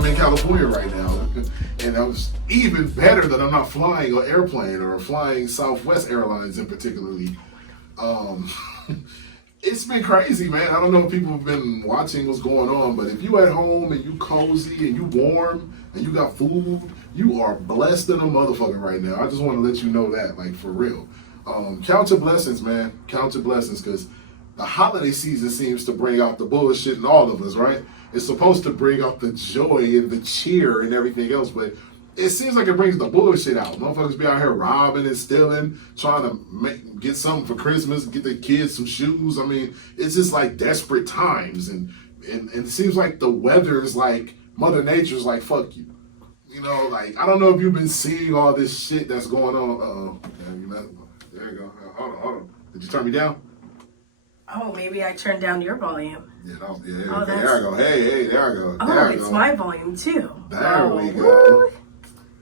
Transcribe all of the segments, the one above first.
I'm in California right now. And that was even better that I'm not flying an airplane or flying Southwest Airlines in particularly. It's been crazy, man. I don't know if people have been watching what's going on, but if you at home and you cozy and you warm and you got food, you are blessed in a motherfucker right now. I just want to let you know that, like, for real. Count your blessings, man. Count your blessings, because the holiday season seems to bring out the bullshit in all of us, right? It's supposed to bring out the joy and the cheer and everything else, but it seems like it brings the bullshit out. Motherfuckers be out here robbing and stealing, trying to get something for Christmas, get their kids some shoes. I mean, it's just like desperate times, and it seems like the weather is like, Mother Nature's like, fuck you. You know, like, I don't know if you've been seeing all this shit that's going on. There you go. Hold on. Did you turn me down? Oh, maybe I turned down your volume. Yeah, okay, there I go. Hey, there I go. It's my volume too. There we go.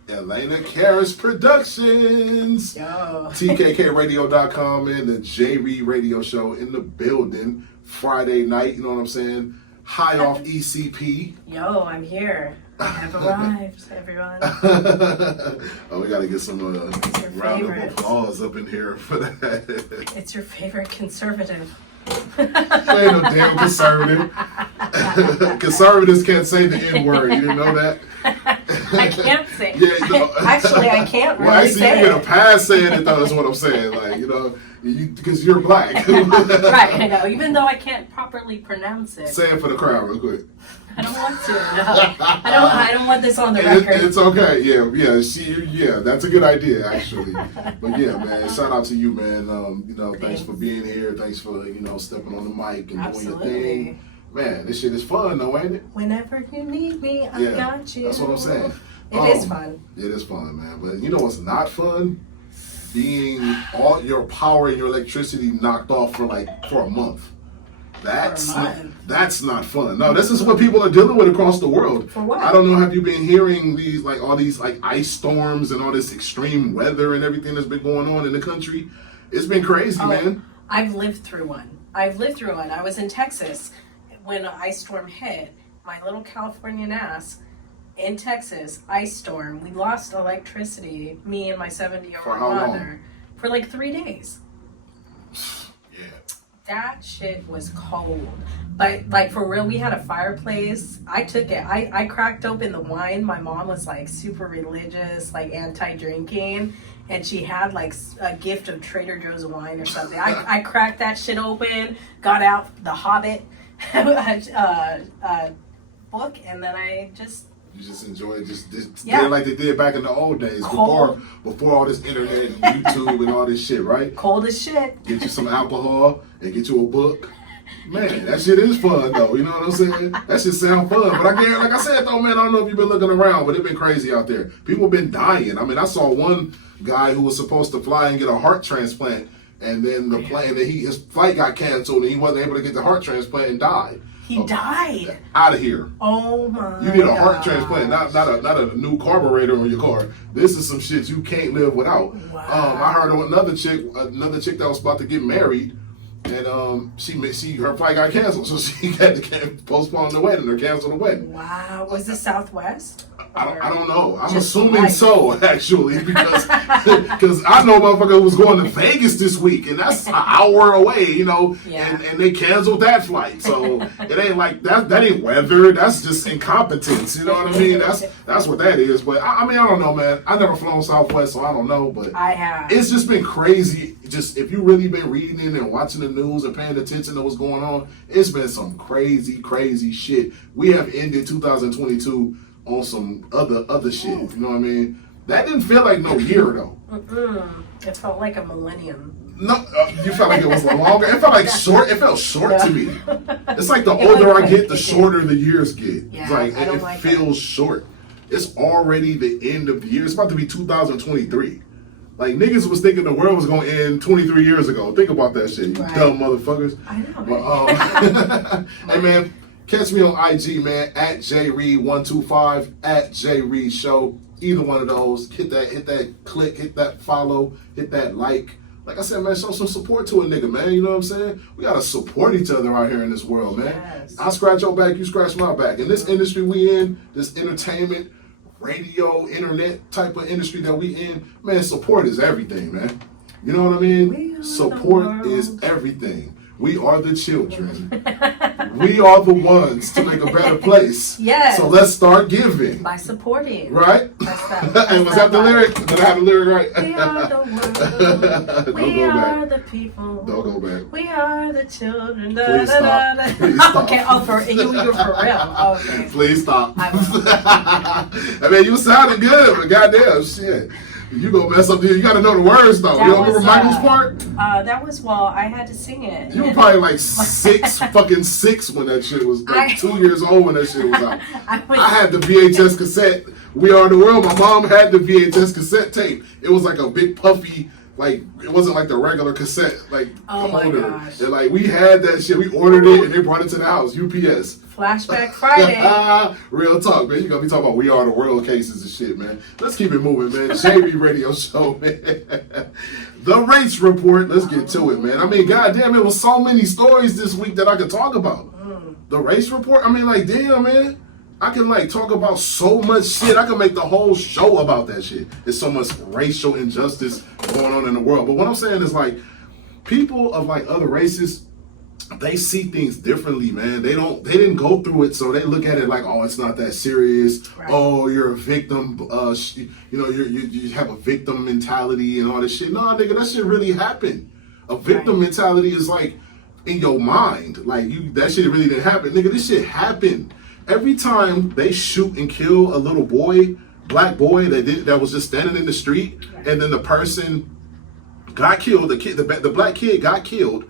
Elena Karras Productions. Yo. TKKradio.com and the JReed Radio Show in the building. Friday night, you know what I'm saying? High off ECP. Yo, I'm here. I have arrived, everyone. Oh, we got to get some round of applause up in here for that. It's your favorite conservative. You ain't no damn conservative. Conservatives can't say the N-word. You didn't know that? I can't say it. Yeah, no. Actually, I can't really actually, say you it. get a pass saying it, though, is what I'm saying. Like, you know, because you're black. Right, I know. Even though I can't properly pronounce it. Say it for the crowd real quick. I don't want to. No, I don't want this on the record. It's okay. Yeah. That's a good idea, actually. But yeah, man. Shout out to you, man. You know, thanks for being here. Thanks for stepping on the mic and doing your thing. Man, this shit is fun, though, ain't it? Whenever you need me, I got you. That's what I'm saying. It is fun. It is fun, man. But you know what's not fun? Being all your power and your electricity knocked off for a month. That's not fun. No, this is what people are dealing with across the world. For what? I don't know. Have you been hearing these all these ice storms and all this extreme weather and everything that's been going on in the country? It's been crazy, man. I've lived through one. I was in Texas when an ice storm hit. My little Californian ass in Texas, ice storm. We lost electricity, me and my 70-year-old mother, for like 3 days. Yeah. That shit was cold. But like for real, we had a fireplace. I took it. I cracked open the wine. My mom was like super religious, like anti-drinking. And she had like a gift of Trader Joe's wine or something. I cracked that shit open, got out the Hobbit book, and then I just... You just enjoy did like they did back in the old days, before all this internet and YouTube and all this shit, right? Cold as shit. Get you some alcohol and get you a book. Man, that shit is fun though, you know what I'm saying? That shit sound fun. But like I said though, man, I don't know if you've been looking around, but it's been crazy out there. People have been dying. I mean, I saw one guy who was supposed to fly and get a heart transplant, and then his flight got canceled and he wasn't able to get the heart transplant and died. He died. Out of here. Oh my. You need a heart transplant, not a new carburetor on your car. This is some shit you can't live without. Wow. I heard of another chick that was about to get married, and her flight got canceled, so she had to postpone the wedding or cancel the wedding. Wow. Was this Southwest? I don't know. I'm assuming so, actually, because I know a motherfucker who was going to Vegas this week, and that's an hour away, and they canceled that flight. So it ain't like that ain't weather. That's just incompetence. You know what I mean? That's what that is. But I mean, I don't know, man. I never flown Southwest, so I don't know. But I have. It's just been crazy. Just if you really been reading it and watching the news and paying attention to what's going on, it's been some crazy, crazy shit. We have ended 2022 on some other shit, you know what I mean? That didn't feel like no year though. It felt like a millennium. No, you felt like it was longer. It felt like short. It felt short to me. It's like the older I get, the shorter the years get. Yeah, it's like it feels short. It's already the end of the year. It's about to be 2023. Like niggas was thinking the world was gonna end 23 years ago. Think about that shit, you dumb motherfuckers. I know. But, hey man. Catch me on IG, man, at JReed125, at JReed Show. Either one of those. Hit that click, hit that follow, hit that like. like I said, man, show some support to a nigga, man. You know what I'm saying? We gotta support each other out here in this world, man. Yes. I scratch your back, you scratch my back. In this industry we in, this entertainment, radio, internet type of industry that we in, man, support is everything, man. You know what I mean? Support is everything. We are the children. We are the ones to make a better place. Yes. So let's start giving. By supporting. Right? That's that. And was that the lyric? Did I have the lyric right? We are the world. We are the people. Don't go back. We are the children. Please stop. Please stop. Okay, you're for real. Okay. Please stop. I I mean, you sounded good, but goddamn shit. You gonna mess up. You gotta know the words though. That You don't remember was, Michael's part? That was, well, I had to sing it. You were probably like fucking six when that shit was like 2 years old when that shit was out. I had the VHS cassette. We Are the World. My mom had the VHS cassette tape. It was like a big puffy, like it wasn't like the regular cassette like holder. Gosh. And like we had that shit. We ordered it and they brought it to the house. UPS. Flashback Friday. Real talk, man. You gotta be talking about We Are the World cases and shit, man. Let's keep it moving, man. JReed Radio Show, man. The race report. Let's get to it, man. I mean, goddamn, it was so many stories this week that I could talk about. The race report. I mean, like, damn, man. I can like talk about so much shit. I can make the whole show about that shit. There's so much racial injustice going on in the world. But what I'm saying is like, people of like other races, they see things differently, man. They didn't go through it, so they look at it like, oh, it's not that serious. Right. Oh, you're a victim. You know, you have a victim mentality and all this shit. Nah, nigga, that shit really happened. A victim mentality is like in your mind, like that shit really didn't happen, nigga. This shit happened. Every time they shoot and kill a little boy, black boy that was just standing in the street, and then the person got killed. The black kid got killed.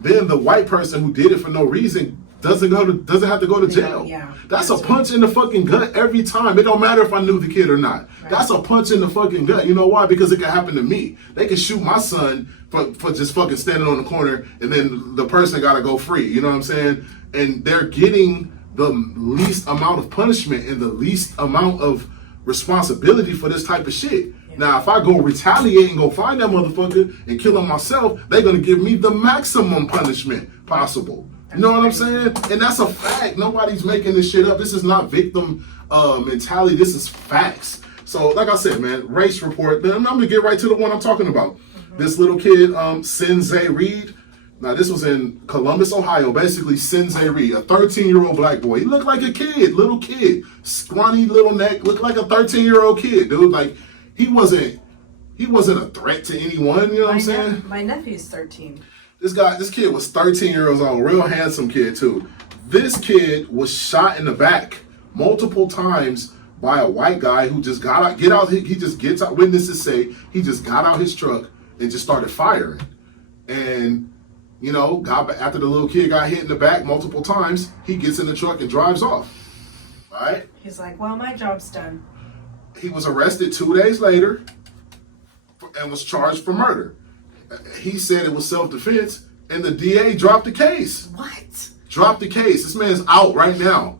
Then the white person who did it for no reason doesn't have to go to jail. Yeah, that's a punch in the fucking gut every time. It don't matter if I knew the kid or not. Right. That's a punch in the fucking gut. You know why? Because it can happen to me. They can shoot my son for just fucking standing on the corner, and then the person gotta go free. You know what I'm saying? And they're getting the least amount of punishment and the least amount of responsibility for this type of shit. Yeah. Now, if I go retaliate and go find that motherfucker and kill him myself, they're gonna give me the maximum punishment possible. You know what I'm saying? And that's a fact. Nobody's making this shit up. This is not victim mentality. This is facts. So, like I said, man, race report. I'm gonna get right to the one I'm talking about. This little kid, JReed. Now, this was in Columbus, Ohio. Basically, JReed, a 13-year-old black boy. He looked like a kid, little kid, scrawny little neck, looked like a 13-year-old kid, dude. Like he wasn't a threat to anyone. You know what I'm saying? My nephew's 13. This kid was 13 years old, real handsome kid too. This kid was shot in the back multiple times by a white guy who just he just gets out. Witnesses say he just got out his truck and just started firing, and. You know, after the little kid got hit in the back multiple times, he gets in the truck and drives off. Right? He's like, well, my job's done. He was arrested 2 days later and was charged for murder. He said it was self-defense, and the DA dropped the case. What? Dropped the case. This man's out right now.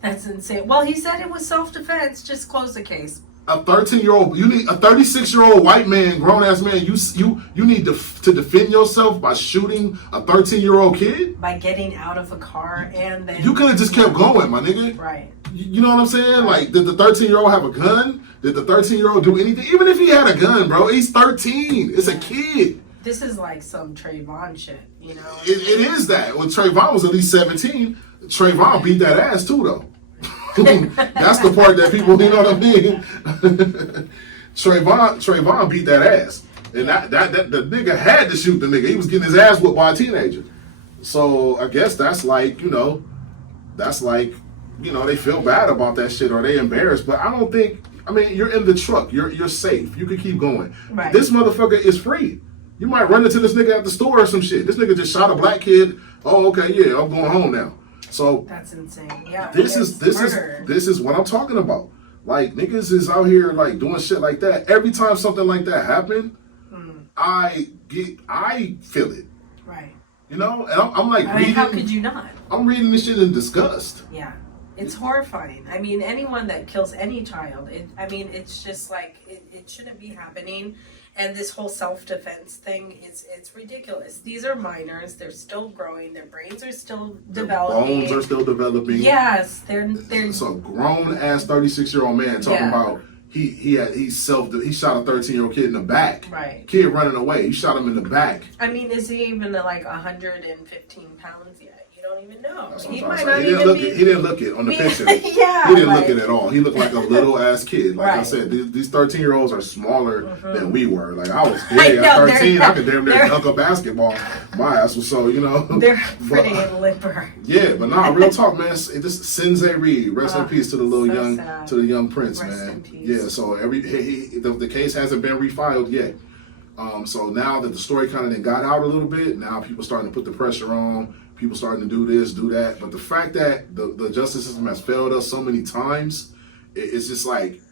That's insane. Well, he said it was self-defense. Just close the case. A 13-year-old, you need a 36-year-old white man, grown-ass man. You need to defend yourself by shooting a 13-year-old kid. By getting out of a car and then you could have just kept going, my nigga. Right. You know what I'm saying? Like, did the 13-year-old have a gun? Did the 13-year-old do anything? Even if he had a gun, bro, he's 13. It's a kid. This is like some Trayvon shit, you know. It is that. When Trayvon was at least 17, Trayvon beat that ass too, though. That's the part that people, you know what I mean? Trayvon beat that ass. And that the nigga had to shoot the nigga. He was getting his ass whooped by a teenager. So I guess that's like, they feel bad about that shit or they embarrassed. But I don't think, you're in the truck. You're safe. You can keep going. Right. This motherfucker is free. You might run into this nigga at the store or some shit. This nigga just shot a black kid. Oh, okay, yeah, I'm going home now. So that's insane. Yeah. This is what I'm talking about. Like, niggas is out here like doing shit like that. Every time something like that happen, I feel it. Right. You know, and I'm like reading. How could you not? I'm reading this shit in disgust. Yeah. It's horrifying. I mean, anyone that kills any child, it's just like, it shouldn't be happening. And this whole self-defense thing, it's ridiculous. These are minors. They're still growing. Their brains are still developing. Bones are still developing. Yes, they're. So grown ass 36-year-old man talking about he shot a 13-year-old kid in the back. Right. Kid running away. He shot him in the back. I mean, is he even like 115 pounds yet? You don't even know. That's He what I'm might trying to not say. even be. He didn't look it on the picture. Yeah. He didn't look it at all. He looked like a little ass kid. Like I Right. said, these 13-year-olds are smaller than we were. Like I was I big at know, 13. I could damn near they're- dunk a basketball. My ass was so, you know. They're But- pretty limper. Yeah, but nah, real talk, man. It just Sensei Reed, rest in peace to the little so young, sad. to the young prince, Rest man. in peace. Yeah, so the case hasn't been refiled yet. So now that the story kind of got out a little bit, now people starting to put the pressure on. People starting to do this, do that. But the fact that the justice system has failed us so many times, it's just like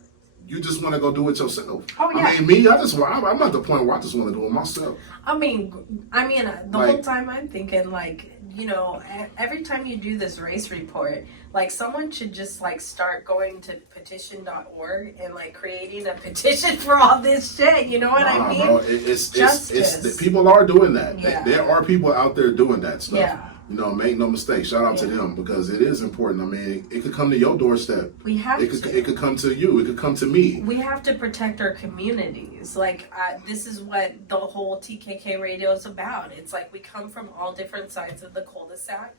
you just want to go do it yourself. Oh, yeah. I mean, I'm at the point where I just want to do it myself. I mean, the Like- whole time I'm thinking, like, you know, every time you do this race report, like, someone should just, like, start going to petition.org and, like, creating a petition for all this shit. You know what I mean? Bro, Justice. people are doing that. Yeah. There are people out there doing that stuff. Yeah. You know, make no mistake. Shout out to them because it is important. I mean, it could come to your doorstep. We have It could come to you. It could come to me. We have to protect our communities. Like, this is what the whole TKK radio is about. It's like we come from all different sides of the Kuldesac,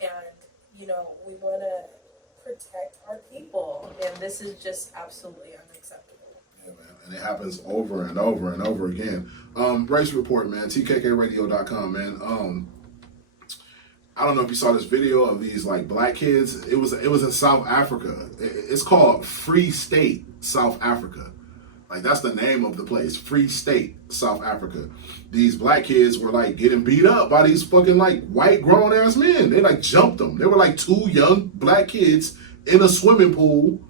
and, you know, we want to protect our people, and this is just absolutely unacceptable. Yeah, man. And it happens over and over and over again. Race report, man. TKKradio.com, man. I don't know if you saw this video of these like black kids. It was in South Africa. It's called Free State, South Africa. Like that's the name of the place, Free State, South Africa. These black kids were like getting beat up by these fucking like white grown ass men. They like jumped them. They were like two young black kids in a swimming pool.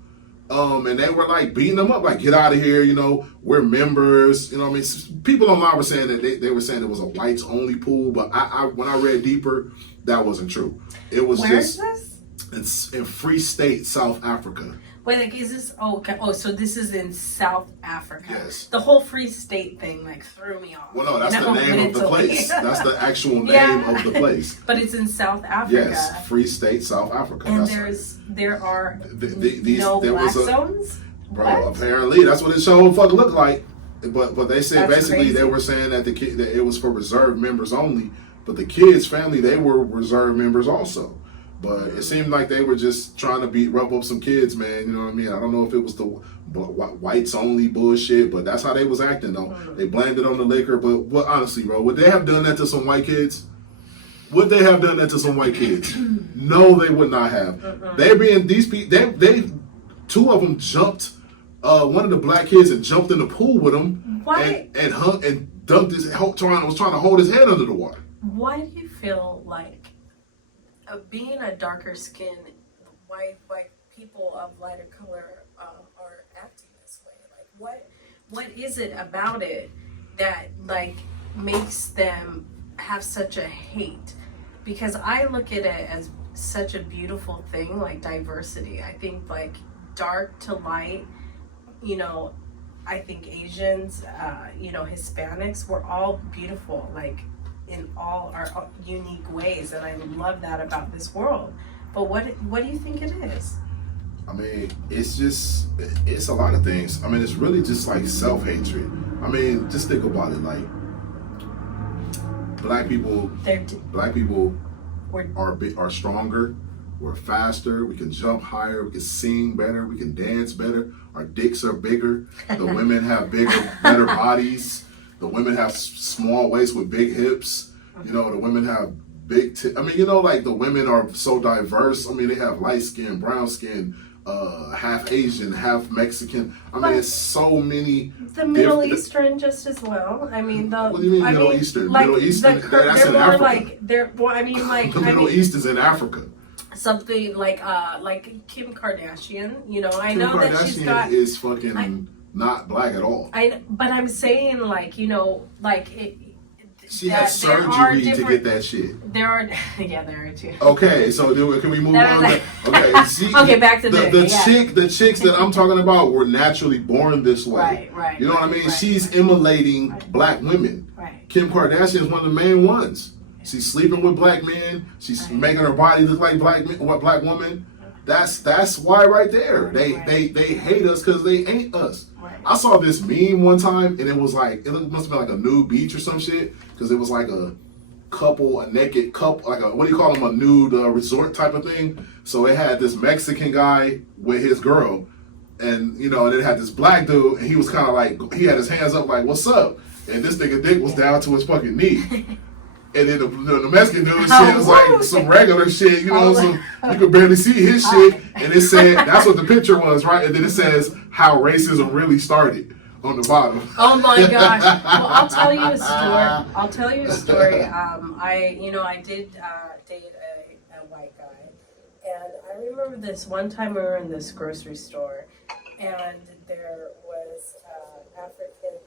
And they were like beating them up, like, get out of here, you know, we're members, you know what I mean? People online were saying that they were saying it was a whites only pool, but I when I read deeper, that wasn't true. It was Where just, is this? it's in Free State, South Africa. Wait, like, is this, okay, so this is in South Africa. Yes. The whole Free State thing, like, threw me off. Well, no, that's the name of the mentally. place. That's the actual name Yeah. of the place. But it's in South Africa. Yes, Free State, South Africa. And That's there are these, no there black was a, zones? Bro, What? apparently that's what it showed fucking looked like. But they said That's basically crazy. they were saying that that it was for reserve members only. But the kids' family, they were reserve members also. But it seemed like they were just trying to rub up some kids, man. You know what I mean? I don't know if it was the whites only bullshit, but that's how they was acting though. They blamed it on the liquor. But honestly, bro, would they have done that to some white kids? Would they have done that to some white kids? No, they would not have. They being these people, they two of them jumped. One of the black kids had jumped in the pool with him and hung and dunked his was trying to hold his head under the water. Why do you feel like being a darker skinned white people of lighter color are acting this way? Like, what is it about it that like makes them have such a hate? Because I look at it as such a beautiful thing, like diversity. I think like dark to light, you know, I think Asians, you know, Hispanics, we're all beautiful, like in all our unique ways, and I love that about this world. But what do you think it is? I mean, it's a lot of things. I mean, it's really just like self-hatred. I mean, just think about it. Like, black people are stronger. We're faster. We can jump higher. We can sing better. We can dance better. Our dicks are bigger. The women have better bodies. The women have small waists with big hips. You know, the women have big I mean, you know, like the women are so diverse. I mean, they have light skin, brown skin, half Asian, half Mexican. I mean, it's so many. The Middle Eastern just as well. I mean, what do you mean Middle Eastern? Like Middle Eastern, that's they're in more Africa. like they're. Well, I mean, like The Middle East is in Africa. Something like Kim Kardashian. You know, I know Kim that she's Kardashian got. is fucking not black at all. But I'm saying, like, you know, like She had surgery to get that shit. There are, yeah, there are too. Okay, so can we move on? Okay, see, okay, back to the chicks that I'm talking about were naturally born this way. Right. You know what I mean? She's emulating black women. Right. Kim Kardashian is one of the main ones. She's sleeping with black men. She's making her body look like black woman. That's why right there. They hate us because they ain't us. Right. I saw this meme one time and it was like, it must have been like a nude beach or some shit, because it was like a naked couple, like what do you call them, a nude resort type of thing. So it had this Mexican guy with his girl, and you know, and it had this black dude, and he was kind of like, he had his hands up like, what's up? And this nigga dick was down to his fucking knee. And then the Mexican dude shit was like some regular shit, you know, so you could barely see his shit. And it said, that's what the picture was, right? And then it says how racism really started on the bottom. Oh my gosh. Well, I'll tell you a story. I did date a white guy. And I remember this one time we were in this grocery store, and there was African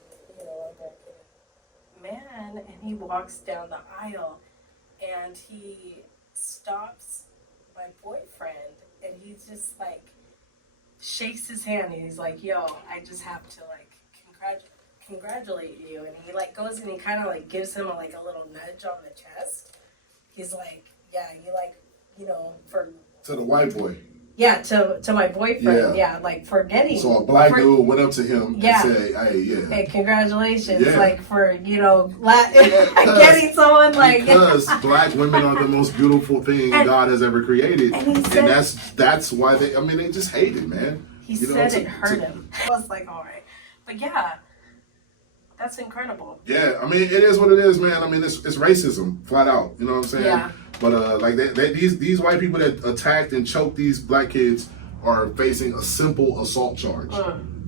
man, and he walks down the aisle and he stops my boyfriend, and he just like shakes his hand and he's like, yo, I just have to like congratulate you. And he like goes and he kind of like gives him a little nudge on the chest. He's like, yeah, you like, you know, for to the white boy. Yeah, to my boyfriend. Yeah, like for getting. So a black dude went up to him and said, hey, congratulations, like for, you know, getting someone like. Because black women are the most beautiful thing God has ever created. And that's why they just hate it, man. He said it hurt him. I was like, all right. But yeah, that's incredible. Yeah, I mean, it is what it is, man. I mean, it's racism, flat out. You know what I'm saying? Yeah. But like these white people that attacked and choked these black kids are facing a simple assault charge.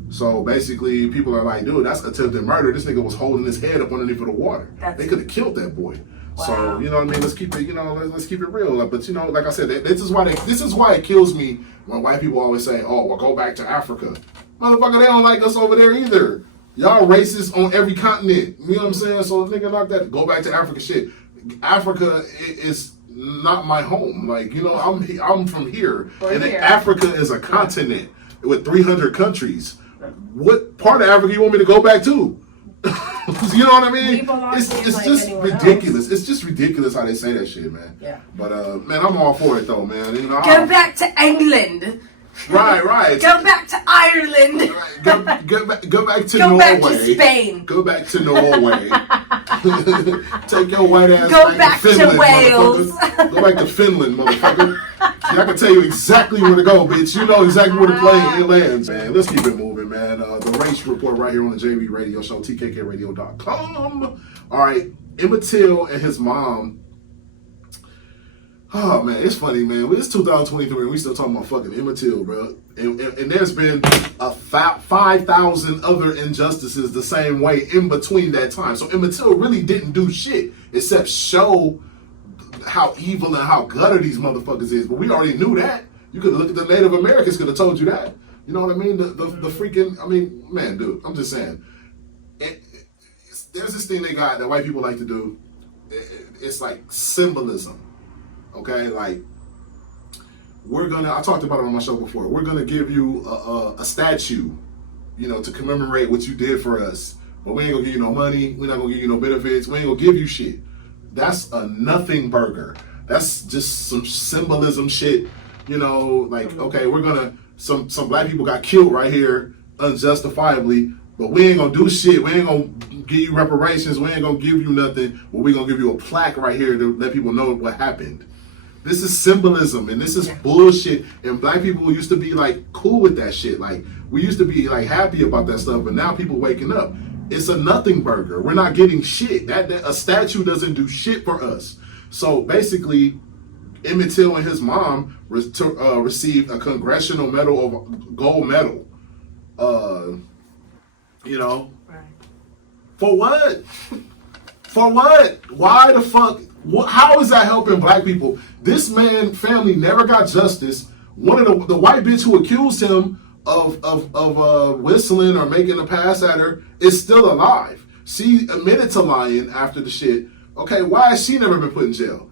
So basically, people are like, dude, that's attempted murder. This nigga was holding his head up underneath of the water. They could have killed that boy. Wow. So you know what I mean? Let's keep it, let's keep it real. But you know, like I said, this is why it kills me when white people always say, oh, well, go back to Africa. Motherfucker, they don't like us over there either. Y'all racist on every continent. You know what I'm saying? So nigga, like that. Go back to Africa. Shit, Africa is not my home. Like, you know, I'm from here, Africa is a continent with 300 countries. What part of Africa you want me to go back to? You know what I mean? It's just ridiculous. It's just ridiculous how they say that shit, man. Yeah. But man, I'm all for it though, man. You know, go back to England. Right. Go back to Ireland. Go back to Norway. Go back to Spain. Go back to Norway. Take your white ass Go back to Wales. Go back to Finland, motherfucker. See, I can tell you exactly where to go, bitch. You know exactly where to play. It lands, man. Let's keep it moving, man. The race report right here on the JReed Radio Show, TKKRadio.com. All right, Emmett Till and his mom. Oh, man, it's funny, man. It's 2023 and we still talking about fucking Emmett Till, bro. And there's been 5,000 other injustices the same way in between that time. So Emmett Till really didn't do shit except show how evil and how gutter these motherfuckers is. But we already knew that. You could look at the Native Americans could have told you that. You know what I mean? The freaking, I mean, man, dude, I'm just saying. There's this thing they got that white people like to do. It's like symbolism. Okay, like I talked about it on my show before. We're gonna give you a statue, you know, to commemorate what you did for us. But we ain't gonna give you no money. We're not gonna give you no benefits. We ain't gonna give you shit. That's a nothing burger. That's just some symbolism shit. You know, like, okay, we're gonna some black people got killed right here unjustifiably, but we ain't gonna do shit. We ain't gonna give you reparations. We ain't gonna give you nothing. But we gonna give you a plaque right here to let people know what happened. This is symbolism, and this is bullshit. And black people used to be like cool with that shit. Like, we used to be like happy about that stuff, but now people waking up. It's a nothing burger. We're not getting shit. That a statue doesn't do shit for us. So basically, Emmett Till and his mom received a congressional gold medal. You know, for what? For what? Why the fuck? How is that helping black people? This man family never got justice. One of the white bitch who accused him of whistling or making a pass at her is still alive. She admitted to lying after the shit. Okay, why has she never been put in jail?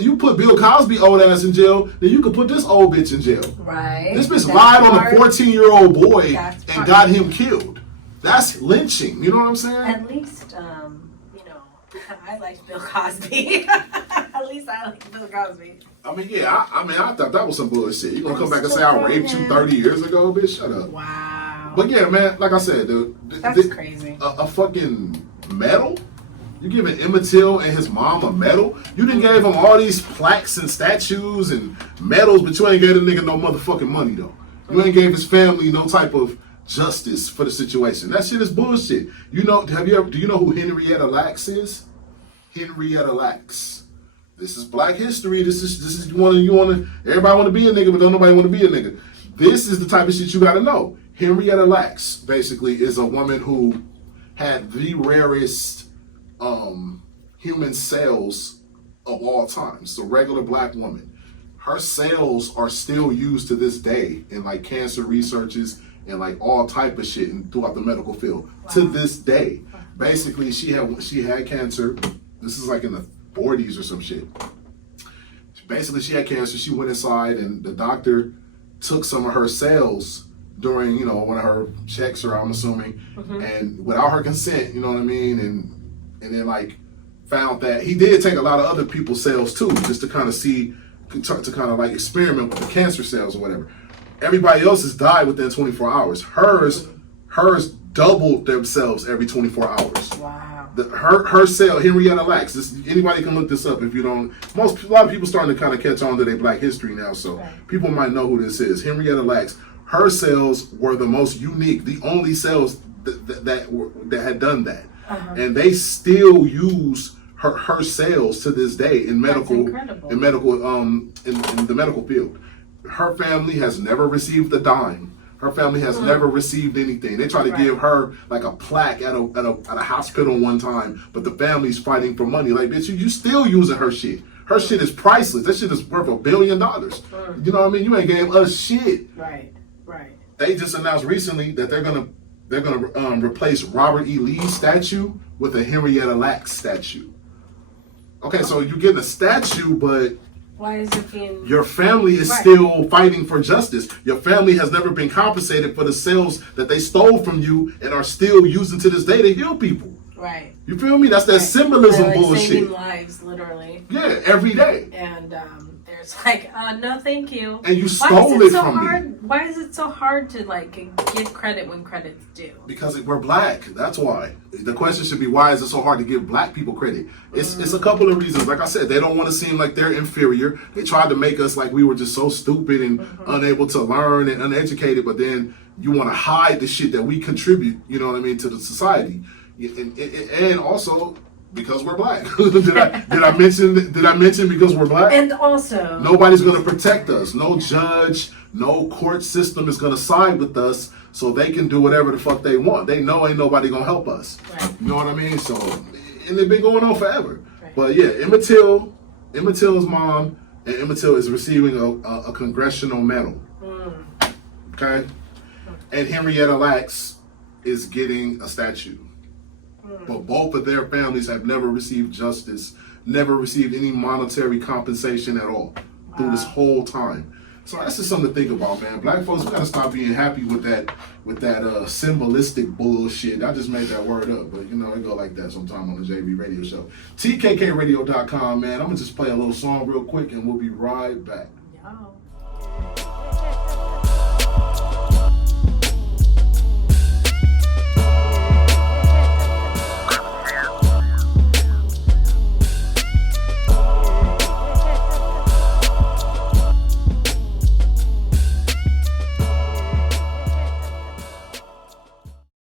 You put Bill Cosby old ass in jail, then you could put this old bitch in jail. Right. This bitch lied on a 14-year-old boy and got him killed. That's lynching. You know what I'm saying? At least, I liked Bill Cosby. At least I liked Bill Cosby. I mean, yeah, I thought that was some bullshit. You gonna come back and say I raped you 30 years ago, bitch? Shut up. Wow. But yeah, man, like I said, dude. That's crazy. A fucking medal? You giving Emmett Till and his mom a medal? You done gave him all these plaques and statues and medals, but you ain't gave the nigga no motherfucking money, though. You ain't gave his family no type of justice for the situation. That shit is bullshit. Do you know who Henrietta Lacks is? Henrietta Lacks. This is Black history. This is everybody want to be a nigga, but don't nobody want to be a nigga. This is the type of shit you gotta know. Henrietta Lacks basically is a woman who had the rarest human cells of all time. It's a regular black woman. Her cells are still used to this day in like cancer researches and like all type of shit throughout the medical field. Wow. To this day. Basically, she had cancer. This is like in the 40s or some shit. Basically, she had cancer. She went inside and the doctor took some of her cells during, one of her checks, or I'm assuming, and without her consent, you know what I mean? And then like found that he did take a lot of other people's cells too, just to kind of see, to kind of like experiment with the cancer cells or whatever. Everybody else's died within 24 hours. Hers doubled themselves every 24 hours. Wow. Her cell, Henrietta Lacks. Anybody can look this up if you don't. A lot of people starting to kind of catch on to their Black history now, so people might know who this is. Henrietta Lacks. Her cells were the most unique, the only cells that had done that, and they still use her cells to this day in the medical field. Her family has never received a dime. Her family has never received anything. They try to give her like a plaque at a hospital one time, but the family's fighting for money. Like, bitch, you still using her shit. Her shit is priceless. That shit is worth $1 billion. You know what I mean? You ain't gave us shit. Right. They just announced recently that they're gonna replace Robert E. Lee's statue with a Henrietta Lacks statue. Okay, so you're getting a statue, but why is it being? Your family is still fighting for justice. Your family has never been compensated for the cells that they stole from you and are still using to this day to heal people. Right. You feel me? That's that symbolism like bullshit. Saving lives, literally. Yeah, every day. And there's like, no, thank you. And you stole it from me. Why is it so hard to like give credit when credit's due? Because we're black. That's why. The question should be, why is it so hard to give black people credit? It's a couple of reasons. Like I said, they don't want to seem like they're inferior. They tried to make us like we were just so stupid and unable to learn and uneducated. But then you want to hide the shit that we contribute. You know what I mean, to the society. And also because we're black. did I mention because we're black? And also nobody's gonna protect us. No judge, no court system is gonna side with us so they can do whatever the fuck they want. They know ain't nobody gonna help us. Right. You know what I mean? So, and they've been going on forever. Right. But yeah, Emmett Till's mom, and Emmett Till is receiving a congressional medal. Okay? And Henrietta Lacks is getting a statue. But both of their families have never received justice, never received any monetary compensation at all through this whole time. So that's just something to think about, man. Black folks, we gotta stop being happy with that symbolistic bullshit. I just made that word up, but it go like that sometime on the JReed Radio Show. TKKradio.com, man. I'm gonna just play a little song real quick and we'll be right back. Yo.